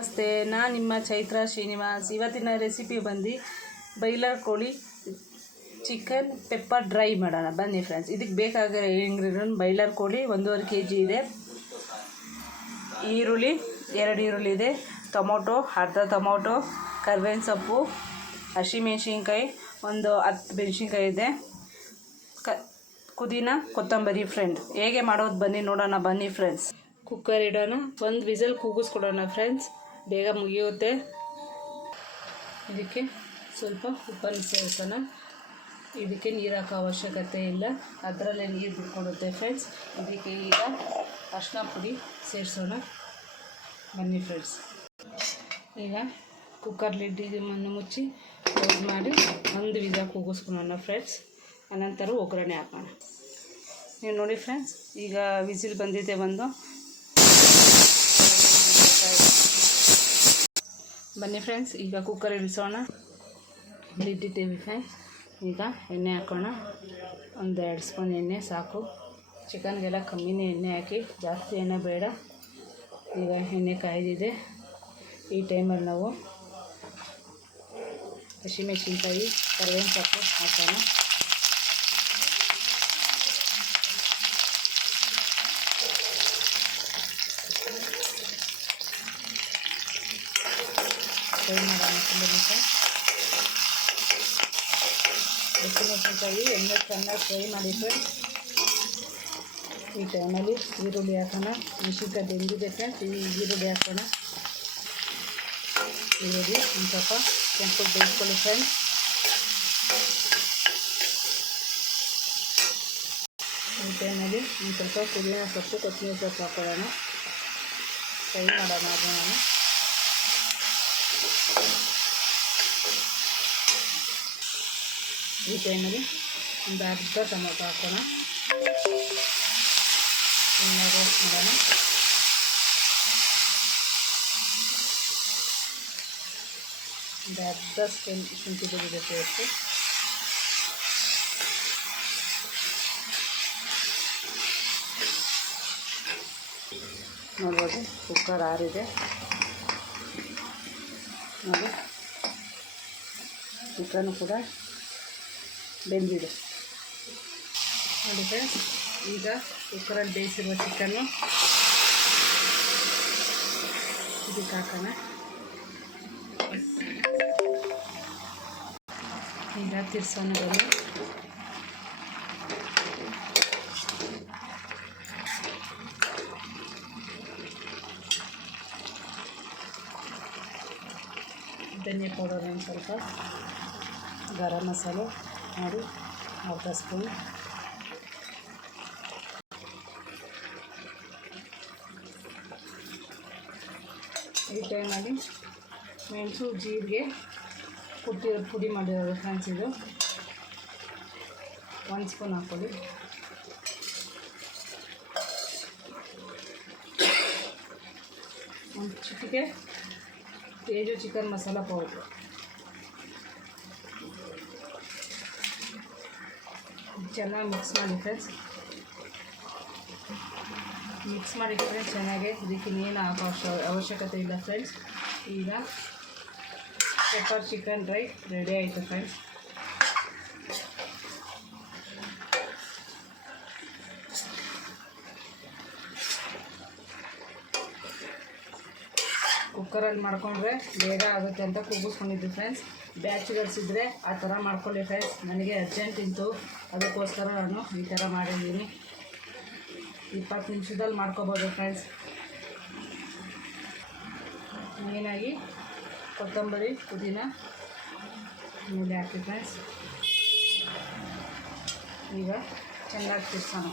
ನಮಸ್ತೆ, ನಾನು ನಿಮ್ಮ ಚೈತ್ರ ಶ್ರೀನಿವಾಸ್. ಇವತ್ತಿನ ರೆಸಿಪಿ ಬಂದು ಬಾಯ್ಲರ್ ಕೋಳಿ ಚಿಕನ್ ಪೆಪ್ಪರ್ ಡ್ರೈ ಮಾಡೋಣ ಬನ್ನಿ ಫ್ರೆಂಡ್ಸ್. ಇದಕ್ಕೆ ಬೇಕಾಗಿರೋ ಇಂಗ್ರೀಡಿಯೆಂಟ್ ಬಾಯ್ಲರ್ ಕೋಳಿ 1.5 kg ಇದೆ, ಈರುಳ್ಳಿ 2 ಈರುಳ್ಳಿ ಇದೆ, ಟೊಮೊಟೊ ಅರ್ಧ ಟೊಮೊಟೊ, ಕರಿಬೇವಿನ ಸೊಪ್ಪು, ಹಸಿಮೆಣ್ಸಿನ್ಕಾಯಿ ಒಂದು 10 ಮೆಣಸಿನ್ಕಾಯಿ ಇದೆ, ಪುದೀನ ಕೊತ್ತಂಬರಿ. ಫ್ರೆಂಡ್ ಹೇಗೆ ಮಾಡೋದು ಬನ್ನಿ ನೋಡೋಣ ಬನ್ನಿ ಫ್ರೆಂಡ್ಸ್. ಕುಕ್ಕರ್ ಇಡೋಣ, ಒಂದು ವಿಸಲ್ ಕೂಗಿಸ್ಕೊಡೋಣ ಫ್ರೆಂಡ್ಸ್, ಬೇಗ ಮುಗಿಯುತ್ತೆ. ಇದಕ್ಕೆ ಸ್ವಲ್ಪ ಉಪ್ಪನ್ನು ಸೇರಿಸೋಣ. ಇದಕ್ಕೆ ನೀರು ಹಾಕೋ ಅವಶ್ಯಕತೆ ಇಲ್ಲ, ಅದರಲ್ಲೇ ನೀರು ಬಿಟ್ಕೊಡುತ್ತೆ ಫ್ರೆಂಡ್ಸ್. ಇದಕ್ಕೆ ಈಗ ಅರಿಶಿನ ಪುಡಿ ಸೇರಿಸೋಣ ಬನ್ನಿ ಫ್ರೆಂಡ್ಸ್. ಈಗ ಕುಕ್ಕರ್ ಲಿಡ್ಡನ್ನು ಮುಚ್ಚಿ ಕ್ಲೋಸ್ ಮಾಡಿ ಒಂದು ವಿಸಲ್ ಕೂಗಿಸ್ಕೊಳ್ಳೋಣ ಫ್ರೆಂಡ್ಸ್. ಅನಂತರ ಒಗ್ಗರಣೆ ಹಾಕೋಣ. ನೀವು ನೋಡಿ ಫ್ರೆಂಡ್ಸ್, ಈಗ ವಿಸಿಲ್ ಬಂದಿದೆ ಒಂದು. ಬನ್ನಿ ಫ್ರೆಂಡ್ಸ್, ಈಗ ಕುಕ್ಕರ್ ಇಳಿಸೋಣ. ಇಟ್ಟಿದ್ದೀವಿ ಫ್ರೆಂಡ್ಸ್. ಈಗ ಎಣ್ಣೆ ಹಾಕೋಣ, ಒಂದು 2 ಸ್ಪೂನ್ ಎಣ್ಣೆ ಸಾಕು. ಚಿಕನ್ಗೆಲ್ಲ ಕಮ್ಮಿನೇ ಎಣ್ಣೆ ಹಾಕಿ, ಜಾಸ್ತಿ ಎಣ್ಣೆ ಬೇಡ. ಈಗ ಎಣ್ಣೆ ಕಾಯ್ದಿದೆ. ಈ ಟೈಮಲ್ಲಿ ನಾವು ಹಸಿಮೆಣಸಿನ್ಕಾಯಿ, ಕರಿಬೇವಿನ ಸೊಪ್ಪು ಹಾಕೋಣ. ಫ್ರೈ ಮಾಡೋಣ ತುಂಬ ಹಸಿಮೆಣಸಿನ್ಕಾಯಿ ಎಣ್ಣೆ ಚೆನ್ನಾಗಿ ಫ್ರೈ ಮಾಡಿ ಫ್ರೆಂಡ್ಸ್. ಈ ಟೈಮಲ್ಲಿ ಈರುಳ್ಳಿ ಹಾಕೋಣ. ಮೆಣಸಿನ್ಕಾಯಿ ಬೆಂದಿದೆ ಫ್ರೆಂಡ್ಸ್, ಈ ಈರುಳ್ಳಿ ಹಾಕೋಣ. ಈರುಳ್ಳಿ ಒಂದು ಸ್ವಲ್ಪ ಕೆಂಪು ಬೇಯಿಸ್ಕೊಳ್ಳಿ ಫ್ರೆಂಡ್ಸ್. ಈ ಟೈಮಲ್ಲಿ ಒಂದು ಸ್ವಲ್ಪ ಪುದೀನ ಸೊಪ್ಪು, ಕೊತ್ತಂಬರಿ ಸೊಪ್ಪು ಹಾಕೊಳ್ಳೋಣ. ಫ್ರೈ ಮಾಡೋಣ ಅದನ್ನು. ಈ ಟೈಮಲ್ಲಿ ಒಂದು ಅರ್ಧ ಟೊಮೊಟೊ ಹಾಕೋಣ. ಎಣ್ಣೆ ರೋಸ್ಟ್ ಮಾಡೋಣ. ಒಂದು ಅರ್ಧ ಸ್ಪೂನ್ ಶುಂಠಿ ಬೆಳ್ಳುಳ್ಳಿ ಪೇಸ್ಟು, ನೋಡ್ಬೋದು ಕುಕ್ಕರ್ ಆರಿದೆ ನೋಡಿ. ಚಿಕನ್ನು ಕೂಡ ಬೆಂದಿದೆ ನೋಡಿ ಫ್ರೆಂಡ್ಸ್. ಈಗ ಕುಕ್ಕರಲ್ಲಿ ಬೇಯಿಸಿರುವ ಚಿಕನ್ನು ಇದಕ್ಕೆ ಹಾಕೋಣ. ಈಗ ತಿರ್ಸೋಣ ಬನ್ನಿ. ಧನಿಯಾ ಪೌಡರ್ ಒಂದು ಸ್ವಲ್ಪ, ಗರಂ ಮಸಾಲೆ ಮಾಡಿ ಅರ್ಧ ಸ್ಪೂನ್, ಈ ಟೈಮಲ್ಲಿ ಮೆಣಸು ಜೀರಿಗೆ ಕುಟ್ಟಿರೋ ಪುಡಿ ಮಾಡಿರೋದು ಫ್ರೆಂಡ್ಸ್. ಇದು 1 ಸ್ಪೂನ್ ಹಾಕ್ಕೊಳ್ಳಿ. ಒಂದು ಚಿಟಿಕೆ ತೇಜು ಚಿಕನ್ ಮಸಾಲ ಪೌಡ್ರು. ಚೆನ್ನಾಗಿ ಮಿಕ್ಸ್ ಮಾಡಿ ಫ್ರೆಂಡ್ಸ್. ಮಿಕ್ಸ್ ಮಾಡಿ ಫ್ರೆಂಡ್ಸ್ ಚೆನ್ನಾಗಿ. ಇದಕ್ಕೆ ನೀನು ಹಾಕೋ ಅವಶ್ಯಕತೆ ಇಲ್ಲ ಫ್ರೆಂಡ್ಸ್. ಈಗ ಪೆಪ್ಪರ್ ಚಿಕನ್ ಡ್ರೈ ರೆಡಿ ಆಯಿತು ಫ್ರೆಂಡ್ಸ್. ಕುಕ್ಕರಲ್ಲಿ ಮಾಡ್ಕೊಂಡ್ರೆ ಬೇಗ ಆಗುತ್ತೆ ಅಂತ ಕೂಗಿಸ್ಕೊಂಡಿದ್ದು ಫ್ರೆಂಡ್ಸ್. ಬ್ಯಾಚುಲರ್ಸ್ ಇದ್ದರೆ ಆ ಥರ ಮಾಡ್ಕೊಳ್ಳಿ ಫ್ರೆಂಡ್ಸ್. ನನಗೆ ಅರ್ಜೆಂಟ್ ಇತ್ತು, ಅದಕ್ಕೋಸ್ಕರ ನಾನು ಈ ಥರ ಮಾಡಿದ್ದೀನಿ. 20 ನಿಮಿಷದಲ್ಲಿ ಮಾಡ್ಕೊಬೋದು ಫ್ರೆಂಡ್ಸ್. ಮೇನಾಗಿ ಕೊತ್ತಂಬರಿ, ಪುದೀನ ಮೇಲೆ ಹಾಕಿ ಫ್ರೆಂಡ್ಸ್. ಈಗ ಚೆನ್ನಾಗಿ ತಿರ್ಸೋಣ.